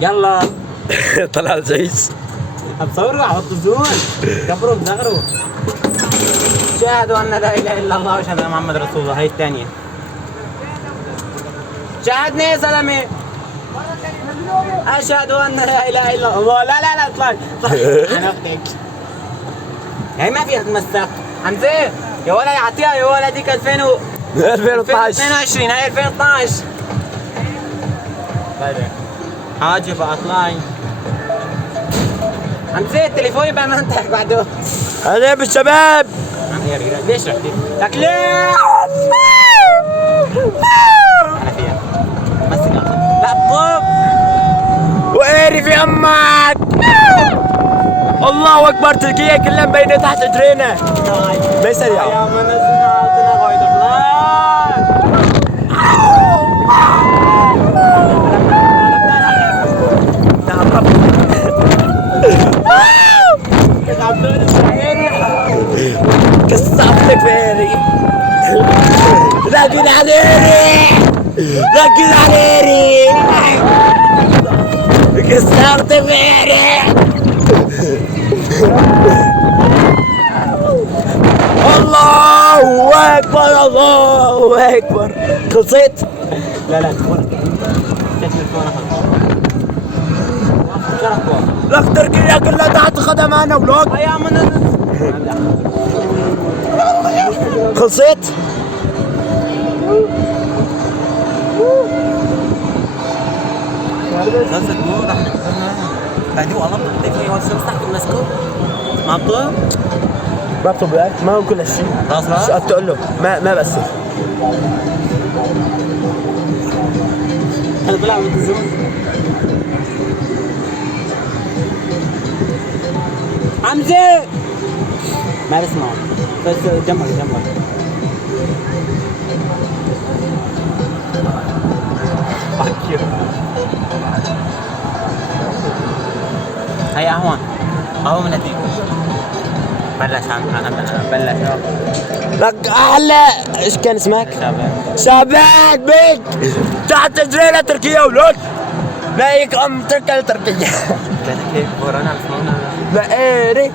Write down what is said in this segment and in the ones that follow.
يلا. طلع الجيش. بصوروا على التلفزيون. كبروا بزغروا. شاهدوا ان لا اله الا الله واشهد ان محمد رسول الله. هي الثانيه. شاهدني يا زلمه. اشهد ان لا اله الا الله. لا لا لا اطلع انا اختك. هي ما فيها تمسك. حمزه يا ولد اعطيها يا ولد. ديك 2012. 2022. هي 2012. حاجب اطلعي. حمزه تليفوني بقى ما انتهك بعده. هلا بالشباب. ليش رحتي؟ لك ليه؟ انا فيها. مسك لا طب. وقيري في امك. الله اكبر. تركيا كلها مبينه تحت اجرينا. ما يسرع. يا من الزنا عطنا غايد كسرت فيري. ركز عليري. ركز عليري. كسرت فيري. الله اكبر. الله اكبر. خلصت. لا لا تفرق. تليفون لك تركيا كلها تحت خدمانا ولوك. يا من خلصت. خلصت مو راح بعدين والله بنعطيك هي وصل تحت المسكوب ما بطل. بكتب لك ما هو كل شيء. راس شو راس تقول له ما بس. هلا طلع من التلفزيون. حمزه ما بسمعه بس جنبك جنبك. هيا هون اهو من الدين. بلش بلش لك هلا ايش كان اسمك؟ شباب. شباب بيك تحت اجرينا تركيا ولوك. لايك ام تركيا تركيا. كيف ورانا بسمعونا. لا ايري.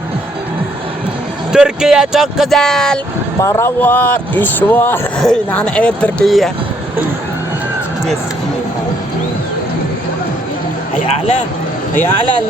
تركيا çok güzel. Para var, iş var. Yani ايه تركيا. يس هي اعلى. هي اعلى